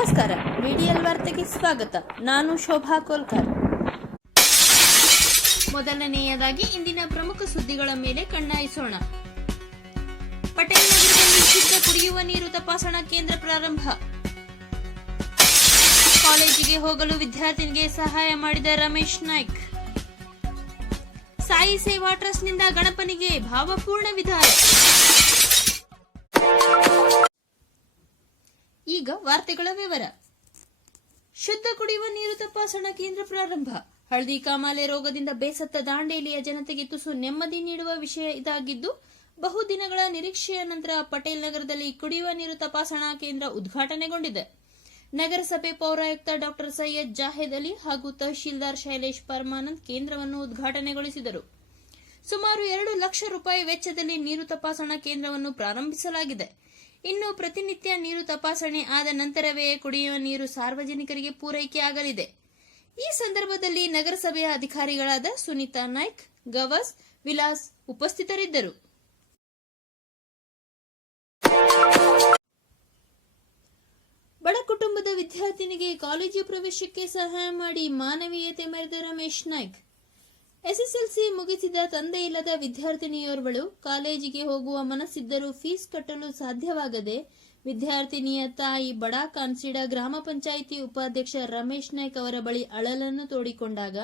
ನಮಸ್ಕಾರ. ವಿಡಿಎಲ್ ವಾರ್ತೆಗೆ ಸ್ವಾಗತ. ನಾನು ಶೋಭಾ ಕೋಲ್ಕರ್. ಮೊದಲನೆಯದಾಗಿ ಇಂದಿನ ಪ್ರಮುಖ ಸುದ್ದಿಗಳ ಮೇಲೆ ಕಣ್ಣಾಯಿಸೋಣ. ಪಟೇಲ್ ನಗರದಲ್ಲಿ ಶುದ್ಧ ಕುಡಿಯುವ ನೀರು ತಪಾಸಣಾ ಕೇಂದ್ರ ಪ್ರಾರಂಭ. ಕಾಲೇಜಿಗೆ ಹೋಗಲು ವಿದ್ಯಾರ್ಥಿನಿಗೆ ಸಹಾಯ ಮಾಡಿದ ರಮೇಶ್ ನಾಯ್ಕ್. ಸಾಯಿ ಸೇವಾ ಟ್ರಸ್ಟ್ನಿಂದ ಗಣಪನಿಗೆ ಭಾವಪೂರ್ಣ ವಿದಾಯ. ಈಗ ವಾರ್ತೆಗಳ ವಿವರ. ಶುದ್ಧ ಕುಡಿಯುವ ನೀರು ತಪಾಸಣಾ ಕೇಂದ್ರ ಪ್ರಾರಂಭ. ಹಳದಿ ಕಾಮಾಲೆ ರೋಗದಿಂದ ಬೇಸತ್ತ ದಾಂಡೇಲಿಯ ಜನತೆಗೆ ತುಸು ನೆಮ್ಮದಿ ನೀಡುವ ವಿಷಯ ಇದಾಗಿದ್ದು ಬಹುದಿನಗಳ ನಿರೀಕ್ಷೆಯ ನಂತರ ಪಟೇಲ್ ನಗರದಲ್ಲಿ ಕುಡಿಯುವ ನೀರು ತಪಾಸಣಾ ಕೇಂದ್ರ ಉದ್ಘಾಟನೆಗೊಂಡಿದೆ. ನಗರಸಭೆ ಪೌರಾಯುಕ್ತ ಡಾಕ್ಟರ್ ಸೈಯದ್ ಜಾಹೇದ್ ಅಲಿ ಹಾಗೂ ತಹಶೀಲ್ದಾರ್ ಶೈಲೇಶ್ ಪರಮಾನಂದ್ ಕೇಂದ್ರವನ್ನು ಉದ್ಘಾಟನೆಗೊಳಿಸಿದರು. ಸುಮಾರು ಎರಡು ಲಕ್ಷ ರೂಪಾಯಿ ವೆಚ್ಚದಲ್ಲಿ ನೀರು ತಪಾಸಣಾ ಕೇಂದ್ರವನ್ನು ಪ್ರಾರಂಭಿಸಲಾಗಿದೆ. ಇನ್ನು ಪ್ರತಿನಿತ್ಯ ನೀರು ತಪಾಸಣೆ ಆದ ನಂತರವೇ ಕುಡಿಯುವ ನೀರು ಸಾರ್ವಜನಿಕರಿಗೆ ಪೂರೈಕೆ ಆಗಲಿದೆ. ಈ ಸಂದರ್ಭದಲ್ಲಿ ನಗರಸಭೆಯ ಅಧಿಕಾರಿಗಳಾದ ಸುನೀತಾ ನಾಯ್ಕ್, ಗವಸ್, ವಿಲಾಸ್ ಉಪಸ್ಥಿತರಿದ್ದರು. ಬಡ ಕುಟುಂಬದ ವಿದ್ಯಾರ್ಥಿನಿಗೆ ಕಾಲೇಜು ಪ್ರವೇಶಕ್ಕೆ ಸಹಾಯ ಮಾಡಿ ಮಾನವೀಯತೆ ಮೆರೆದ ರಮೇಶ್ ನಾಯ್ಕ್. ಎಸ್ಎಸ್ಎಲ್ಸಿ ಮುಗಿಸಿದ ತಂದೆ ಇಲ್ಲದ ವಿದ್ಯಾರ್ಥಿನಿಯೋರ್ವಳು ಕಾಲೇಜಿಗೆ ಹೋಗುವ ಮನಸ್ಸಿದ್ದರೂ ಫೀಸ್ ಕಟ್ಟಲು ಸಾಧ್ಯವಾಗದೆ ವಿದ್ಯಾರ್ಥಿನಿಯ ತಾಯಿ ಬಡಾ ಕಾನ್ಸಿಡ ಗ್ರಾಮ ಪಂಚಾಯಿತಿ ಉಪಾಧ್ಯಕ್ಷ ರಮೇಶ್ ನಾಯ್ಕ್ ಅವರ ಬಳಿ ಅಳಲನ್ನು ತೋಡಿಕೊಂಡಾಗ,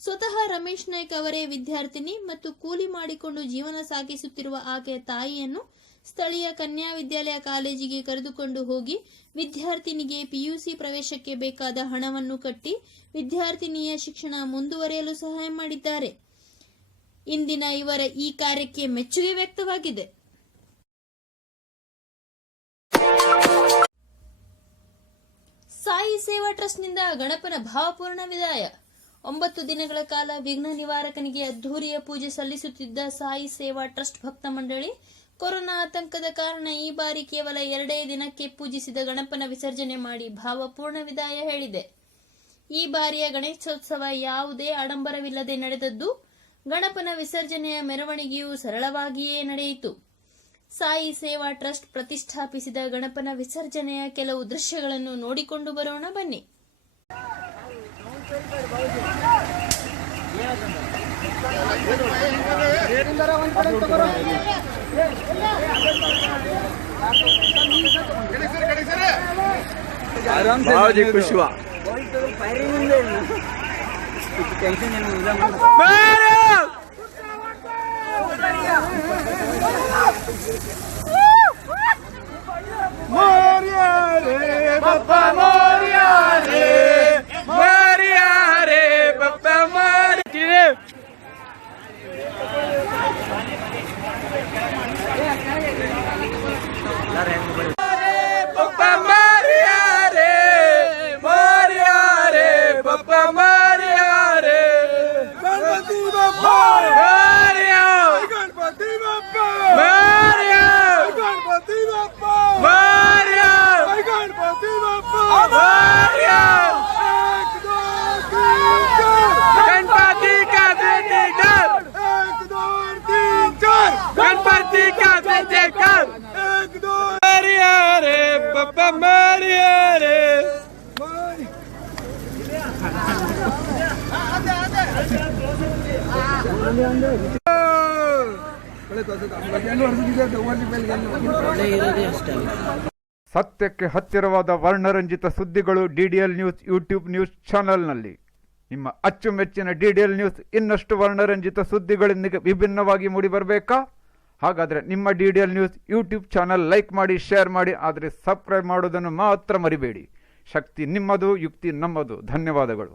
ಸ್ವತಃ ರಮೇಶ್ ನಾಯ್ಕ್ ಅವರೇ ವಿದ್ಯಾರ್ಥಿನಿ ಮತ್ತು ಕೂಲಿ ಮಾಡಿಕೊಂಡು ಜೀವನ ಸಾಗಿಸುತ್ತಿರುವ ಆಕೆಯ ತಾಯಿಯನ್ನು ಸ್ಥಳೀಯ ಕನ್ಯಾ ವಿದ್ಯಾಲಯ ಕಾಲೇಜಿಗೆ ಕರೆದುಕೊಂಡು ಹೋಗಿ ವಿದ್ಯಾರ್ಥಿನಿಗೆ ಪಿಯುಸಿ ಪ್ರವೇಶಕ್ಕೆ ಬೇಕಾದ ಹಣವನ್ನು ಕಟ್ಟಿ ವಿದ್ಯಾರ್ಥಿನಿಯ ಶಿಕ್ಷಣ ಮುಂದುವರೆಯಲು ಸಹಾಯ ಮಾಡಿದ್ದಾರೆ. ಇಂದಿನ ಇವರ ಈ ಕಾರ್ಯಕ್ಕೆ ಮೆಚ್ಚುಗೆ ವ್ಯಕ್ತವಾಗಿದೆ. ಸಾಯಿ ಸೇವಾ ಟ್ರಸ್ಟ್ನಿಂದ ಗಣಪನ ಭಾವಪೂರ್ಣ ವಿದಾಯ. ಒಂಬತ್ತು ದಿನಗಳ ಕಾಲ ವಿಘ್ನ ನಿವಾರಕನಿಗೆ ಅದ್ದೂರಿಯ ಪೂಜೆ ಸಲ್ಲಿಸುತ್ತಿದ್ದ ಸಾಯಿ ಸೇವಾ ಟ್ರಸ್ಟ್ ಭಕ್ತ ಮಂಡಳಿ, ಕೊರೋನಾ ಆತಂಕದ ಕಾರಣ ಈ ಬಾರಿ ಕೇವಲ ಎರಡೇ ದಿನಕ್ಕೆ ಪೂಜಿಸಿದ ಗಣಪನ ವಿಸರ್ಜನೆ ಮಾಡಿ ಭಾವಪೂರ್ಣ ವಿದಾಯ ಹೇಳಿದೆ. ಈ ಬಾರಿಯ ಗಣೇಶೋತ್ಸವ ಯಾವುದೇ ಆಡಂಬರವಿಲ್ಲದೆ ನಡೆದದ್ದು, ಗಣಪನ ವಿಸರ್ಜನೆಯ ಮೆರವಣಿಗೆಯು ಸರಳವಾಗಿಯೇ ನಡೆಯಿತು. ಸಾಯಿ ಸೇವಾ ಟ್ರಸ್ಟ್ ಪ್ರತಿಷ್ಠಾಪಿಸಿದ ಗಣಪನ ವಿಸರ್ಜನೆಯ ಕೆಲವು ದೃಶ್ಯಗಳನ್ನು ನೋಡಿಕೊಂಡು ಬರೋಣ ಬನ್ನಿ. भावजी खुश हुआ मोरिया Mariere. ಸತ್ಯಕ್ಕೆ ಹತ್ತಿರವಾದ ವರ್ಣರಂಜಿತ ಸುದ್ದಿಗಳು ಡಿಡಿಎಲ್ ನ್ಯೂಸ್, ಯೂಟ್ಯೂಬ್ ನ್ಯೂಸ್ ಚಾನೆಲ್ನಲ್ಲಿ ನಿಮ್ಮ ಅಚ್ಚುಮೆಚ್ಚಿನ ಡಿಡಿಎಲ್ ನ್ಯೂಸ್ ಇನ್ನಷ್ಟು ವರ್ಣರಂಜಿತ ಸುದ್ದಿಗಳೊಂದಿಗೆ ವಿಭಿನ್ನವಾಗಿ ಮೂಡಿಬರಬೇಕಾ ಹಾಗಾದರೆ ನಿಮ್ಮ D D L news YouTube channel like ಮಾಡಿ, ಶೇರ್ ಮಾಡಿ, ಆದರೆ ಸಬ್ಸ್ಕ್ರೈಬ್ ಮಾಡೋದನ್ನು ಮಾತ್ರ ಮರಿಬೇಡಿ. ಶಕ್ತಿ ನಿಮ್ಮದು, ಯುಕ್ತಿ ನಮ್ಮದು. ಧನ್ಯವಾದಗಳು.